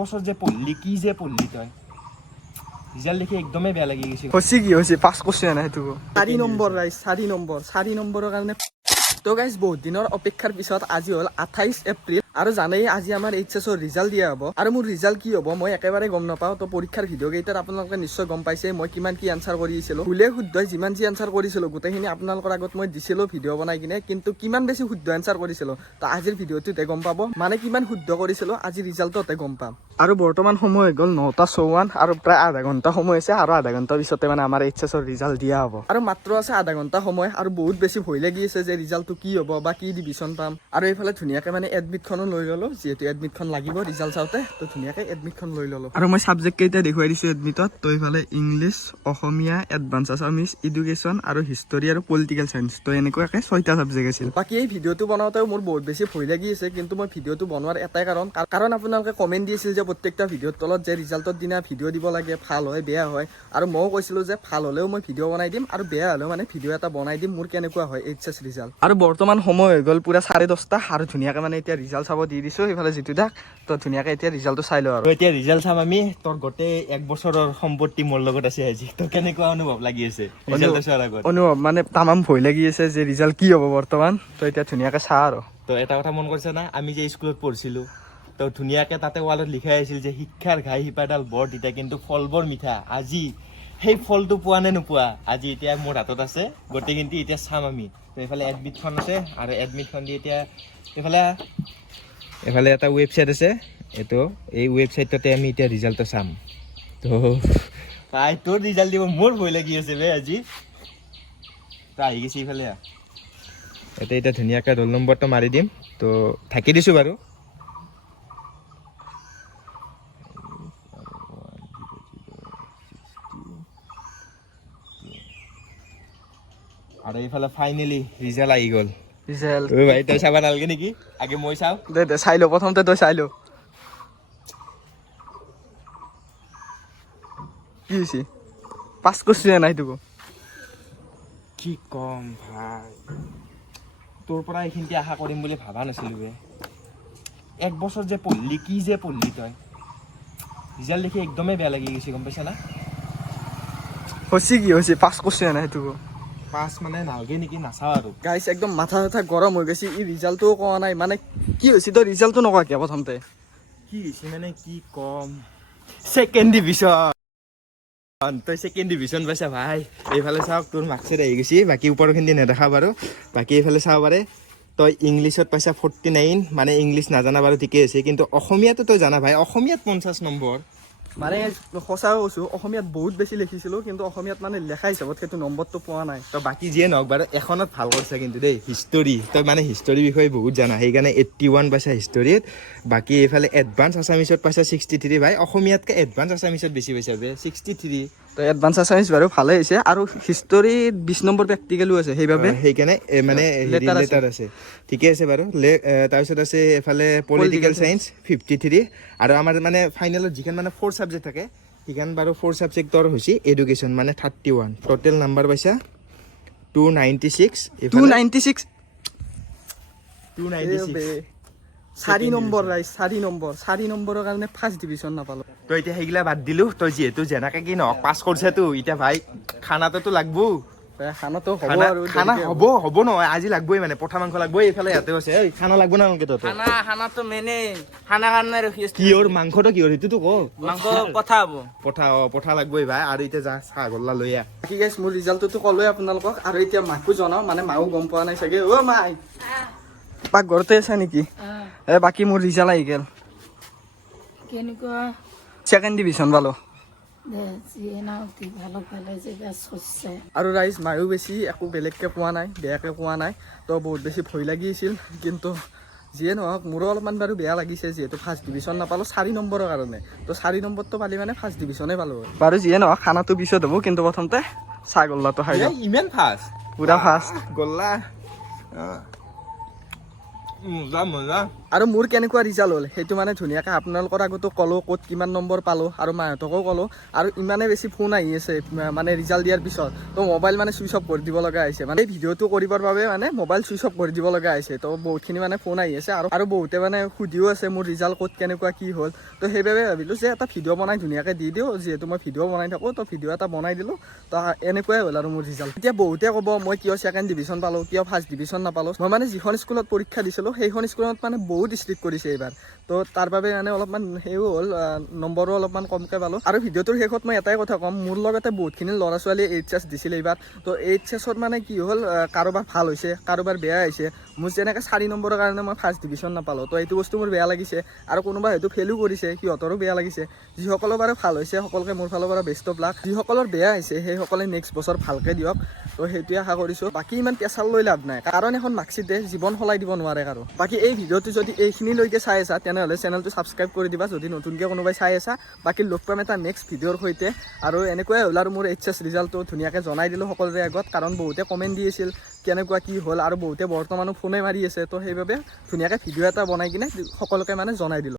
বছর যে পড়লি কি যে পড়লি তই রিজাল্ট দেখি একদমই বেয়া লাগি গৈছে হচ্ছে কি হচ্ছে পাস করছে না সেইটো 4 নম্বৰ ৰাইজ 4 নম্বৰৰ কাৰণে তো গাইজ বহুত দিনৰ অপেক্ষাৰ পিছত আজি হ'ল 28 এপ্ৰিল আৰু জানেই আজি আমাৰ এইচএছৰ ৰিজাল্ট দিয়া হ'ব আৰু মোৰ ৰিজাল্ট কি হ'ব মই একেবাৰে গম নাপাওঁ তো পৰীক্ষাৰ ভিডিঅ' কেইটাত আপোনালোকে নিশ্চয় গম পাইছে মই কিমান কি আনসাৰ কৰিছিলো ভুলে শুদ্ধই যিমান যি আনসাৰ কৰিছিলো গোটেইখিনি আপোনালোকৰ আগত মই দিছিলো ভিডিঅ' বনাই কিনে কিন্তু কিমান বেছি শুদ্ধ আনসাৰ কৰিছিলো তো আজিৰ ভিডিঅ'টোতে গম পাব মানে কিমান শুদ্ধ কৰিছিলো আজি ৰিজাল্টতে গম পাম আৰু বৰ্তমান সময় হৈ গ'ল 9:54 আৰু প্ৰায় আধা ঘণ্টা সময় আছে আৰু আধা ঘণ্টা পিছতে মানে আমাৰ এইচএছৰ ৰিজাল্ট দিয়া হ'ব আৰু মাত্ৰ আছে আধা ঘণ্টা সময় আৰু বহুত বেছি ভয় লাগি আছে যে ৰিজাল্টটো কি হ'ব বা কি ডিভিজন পাম আৰু এইফালে ধুনীয়াকৈ মানে এডমিটখনো লৈ ল'লো যিহেতু এডমিটখন লাগিব ৰিজাল্ট চাওঁতে তো ধুনীয়াকৈ এডমিটখন লৈ ল'লো আৰু মই ছাবজেক্ট কেইটা দেখুৱাই দিছোঁ এডমিটত তো এইফালে ইংলিছ অসমীয়া এডভান্স আছামিজ এডুকেশ্যন আৰু হিষ্টৰী আৰু পলিটিকেল চায়েন্স তো এনেকুৱাকৈ 6টা ছাবজেক্ট আছিল বাকী এই ভিডিঅ'টো বনাওঁতেও মোৰ বহুত বেছি ভয় লাগি আছে কিন্তু মই ভিডিঅ'টো বনোৱাৰ এটাই কাৰণ আপোনালোকে কমেণ্ট দিছিল যে প্ৰত্যেকটা ভিডিঅ'ৰ তলত যে ৰিজাল্টৰ দিনা ভিডিঅ' দিব লাগে ভাল হয় বেয়া হয় আৰু ময়ো কৈছিলোঁ যে ভাল হ'লেও মই ভিডিঅ' বনাই দিম আৰু বেয়া হ'লেও মানে ভিডিঅ' এটা বনাই দিম মোৰ কেনেকুৱা হয় এইচএছ ৰিজাল্ট আৰু বৰ্তমান সময় হৈ গ'ল পুৰা 10:30 আৰু ধুনীয়াকৈ মানে এতিয়া ৰিজাল্ট চাব দি দিছোঁ সেইফালে যিটো দাক তো ধুনীয়াকৈ এতিয়া ৰিজাল্টটো চাই লওঁ আৰু এতিয়া ৰিজাল্ট চাম আমি তোৰ গোটেই এক বছৰৰ সম্পত্তি মোৰ লগত আছে আজি তো কেনেকুৱা অনুভৱ লাগি আছে ৰিজাল্ট চোৱাৰ আগত অনুভৱ মানে তামাম ভয় লাগি আছে যে ৰিজাল্ট কি হ'ব বৰ্তমান তো এতিয়া ধুনীয়াকৈ চা আৰু তো এটা কথা মন কৰিছে না আমি যে স্কুলত পঢ়িছিলোঁ তো ধুনীয়াকৈ তাতে ৱালত লিখাই আছিল যে শিক্ষাৰ ঘাই শিপাডাল বৰ তিতা কিন্তু ফলবোৰ মিঠা আজি সেই ফলটো পোৱা নে নোপোৱা আজি এতিয়া মোৰ হাতত আছে গোটেইখিনি এতিয়া চাম আমি তো এইফালে এডমিটখন আছে আৰু এডমিটখন দি এতিয়া এইফালে এটা ৱেবছাইট আছে এইটো এই ৱেবছাইটতে আমি এতিয়া ৰিজাল্টটো চাম তো তাই তোৰ ৰিজাল্ট দিব মোৰ ভয় লাগি আছে বে আজি তই আহি গৈছে এইফালে ইয়াতে এতিয়া ধুনীয়াকৈ ৰোল নম্বৰটো মাৰি দিম তো থাকি দিছোঁ বাৰু আৰু এইফালে ফাইনেলি ৰিজাল্ট আহি গ'ল ৰিজাল্ট ঐ ভাই তই চাব নালাগে নেকি আগে মই চাওঁ দে চাই লওঁ প্ৰথমতে তই চাই লওঁ কি হৈছে পাছ কৰিছে নাই তোক কি কম ভাই তোৰ পৰা এইখিনিতে আশা কৰিম বুলি ভাবা নাছিলোঁ বে এক বছৰ যে পঢ়লি কি যে পঢ়লি তই ৰিজাল্ট দেখি একদমেই বেয়া লাগি গৈছে গম পাইছা না হৈছে কি হৈছে পাছ কৰিছে নাই তোক পাছ মানে নালগে নেকি নাচাওঁ আৰু গাইছ একদম মাথা চাথা গৰম হৈ গৈছে ই ৰিজাল্টটোও কোৱা নাই মানে কি হৈছে তই ৰিজাল্টটো নকওঁ কিয় প্ৰথমতে কি হৈছে মানে কি কম ছেকেণ্ড ডিভিজন তই ছেকেণ্ড ডিভিজন পাইছা ভাই এইফালে চাওক তোৰ মাৰ্কশ্বিট আহি গৈছে বাকী ওপৰখিনি নেদেখা বাৰু বাকী এইফালে চাব পাৰে তই ইংলিছত পাইছা 49 মানে ইংলিছ নাজানা বাৰু ঠিকেই আছে কিন্তু অসমীয়াটো তই জানা ভাই অসমীয়াত 50 নম্বৰ মানে সঁচাও কৈছোঁ অসমীয়াত বহুত বেছি লিখিছিলোঁ কিন্তু অসমীয়াত মানে লেখা হিচাপত সেইটো নম্বৰটো পোৱা নাই তই বাকী যিয়ে নহওক বাৰু এখনত ভাল কৰিছা কিন্তু দেই হিষ্টৰী তই মানে হিষ্টৰীৰ বিষয়ে বহুত জানা সেইকাৰণে 81 পাইছা হিষ্টৰীত বাকী এইফালে এডভান্স আছামিছত পাইছা 63 ভাই অসমীয়াতকৈ এডভান্স আছামিছত বেছি পাইছা বে 63 তো এডভান্স আছামিজ বাৰু ভালেই হৈছে আৰু হিষ্টৰীত 20 নম্বৰ প্ৰেক্টিকেলো আছে সেইবাবে সেইকাৰণে মানে লেটাৰ আছে ঠিকে আছে বাৰু তাৰপিছত আছে এফালে পলিটিকেল চায়েন্স 53 আৰু আমাৰ মানে ফাইনেলত যিখন মানে 4 ছাবজেক্ট থাকে সেইখন বাৰু 4 ছাবজেক্টৰ হৈছে এডুকেশ্যন মানে 31 টোটেল নাম্বাৰ পাইছা 296 4 নম্বৰ ৰাইজ 4 নম্বৰৰ কাৰণে ফাৰ্ষ্ট ডিভিজন নাপালোঁ তই এতিয়া সেইগিলা বাদ দিলোঁ তই যিহেতু যেনেকৈ কি নহওক পাছ কৰিছাতো এতিয়া ভাই খানাটোতো লাগবো খানাটো হ'ব আৰু খানা হ'ব নহয় আজি লাগবই মানে পঠা মাংস লাগবই এইফালে ইয়াতে আছে এই খানা লাগব না নালগে তহঁতৰ খানাটো মেনে খানা কাৰণে ৰখি আছো কিহৰ মাংসটো কিহৰ সেইটোতো ক মাংস পঠা হ'ব পঠা লাগবই ভাই আৰু এতিয়া যা চাহ গল্লা লৈ আহ বাকী গাইছ মোৰ ৰিজাল্টটোতো ক'লোৱে আপোনালোকক আৰু এতিয়া মাকো জনাওঁ মানে মাও গম পোৱা নাই চাগে অ' মাই পাকঘৰতে আছে নেকি বাকী মোৰ ৰিজাল্ট আহি গ'ল কেনেকুৱা ছেকেণ্ড ডিভিজন পালোঁ ভালো ভালে জেগা চচ্ছে আৰু ৰাইজ মায়ো বেছি একো বেলেগকৈ কোৱা নাই বেয়াকৈ কোৱা নাই তো বহুত বেছি ভয় লাগি আছিল কিন্তু যিয়ে নহওক মোৰো অলপমান বাৰু বেয়া লাগিছে যিহেতু ফাৰ্ষ্ট ডিভিজন নাপালোঁ 4 নম্বৰৰ কাৰণে তো 4 নম্বৰটো পালি মানে ফাৰ্ষ্ট ডিভিজনেই পালোঁ বাৰু যিয়ে নহওক খানাটো পিছত হ'ব কিন্তু প্ৰথমতে চাহ গল্লাটো খাই লওঁ ইমান ফাষ্ট পুৰা ফাৰ্ষ্ট গল্লা মজা আৰু মোৰ কেনেকুৱা ৰিজাল্ট হ'ল সেইটো মানে ধুনীয়াকৈ আপোনালোকৰ আগতো ক'লোঁ ক'ত কিমান নম্বৰ পালোঁ আৰু মাহঁতকো ক'লোঁ আৰু ইমানেই বেছি ফোন আহি আছে মানে ৰিজাল্ট দিয়াৰ পিছত তো মোবাইল মানে চুইচ অফ কৰি দিব লগা হৈছে মানে এই ভিডিঅ'টো কৰিবৰ বাবে মানে মোবাইল চুইচ অফ কৰি দিব লগা হৈছে তো বহুতখিনি মানে ফোন আহি আছে আৰু বহুতে মানে সুধিও আছে মোৰ ৰিজাল্ট ক'ত কেনেকুৱা কি হ'ল তো সেইবাবে ভাবিলোঁ যে এটা ভিডিঅ' বনাই ধুনীয়াকৈ দি দিওঁ যিহেতু মই ভিডিঅ' বনাই থাকোঁ তো ভিডিঅ' এটা বনাই দিলোঁ তো এনেকুৱাই হ'ল আৰু মোৰ ৰিজাল্ট এতিয়া বহুতে ক'ব মই কিয় ছেকেণ্ড ডিভিজন পালোঁ কিয় ফাৰ্ষ্ট ডিভিজন নাপালোঁ মই মানে যিখন স্কুলত পৰীক্ষা দিছিলোঁ সেইখন স্কুলত মানে বহুত ষ্ট্ৰিক্ট কৰিছে এইবাৰ তো তাৰ বাবে মানে অলপমান সেইও হ'ল নম্বৰো অলপমান কমকৈ পালোঁ আৰু ভিডিঅ'টোৰ শেষত মই এটাই কথা ক'ম মোৰ লগতে বহুতখিনি ল'ৰা ছোৱালীয়ে এইচ দিছিল এইবাৰ তো এইচত মানে কি হ'ল কাৰোবাৰ ভাল হৈছে কাৰোবাৰ বেয়া হৈছে মোৰ যেনেকৈ 4 নম্বৰৰ কাৰণে মই ফাৰ্ষ্ট ডিভিজন নাপালোঁ তো এইটো বস্তু মোৰ বেয়া লাগিছে আৰু কোনোবা হয়তো ফেইলো কৰিছে সিহঁতৰো বেয়া লাগিছে যিসকলৰ বাৰু ভাল হৈছে সকলোকে মোৰ ফালৰ পৰা বেষ্ট অফ লাক যিসকলৰ বেয়া হৈছে সেইসকলে নেক্সট বছৰ ভালকৈ দিয়ক তো সেইটোৱে আশা কৰিছোঁ বাকী ইমান প্ৰেছাৰ লৈ লাভ নাই কাৰণ এখন মাৰ্কশ্বিটে জীৱন সলাই দিব নোৱাৰে কাৰো বাকী এই ভিডিঅ'টো যদি এইখিনিলৈকে চাই আছা তেনেহ'লে চেনেলটো ছাবস্ক্ৰাইব কৰি দিবা যদি নতুনকৈ কোনোবাই চাই আছা বাকী লগ পাম এটা নেক্সট ভিডিঅ'ৰ সৈতে আৰু এনেকুৱাই হ'ল আৰু মোৰ এইচএছ ৰিজাল্টটো ধুনীয়াকৈ জনাই দিলোঁ সকলোৰে আগত কাৰণ বহুতে কমেণ্ট দি আছিল কেনেকুৱা কি হ'ল আৰু বহুতে বৰ্তমানো ফোনে মাৰি আছে তো সেইবাবে ধুনীয়াকৈ ভিডিঅ' এটা বনাই কিনে সকলোকে মানে জনাই দিলোঁ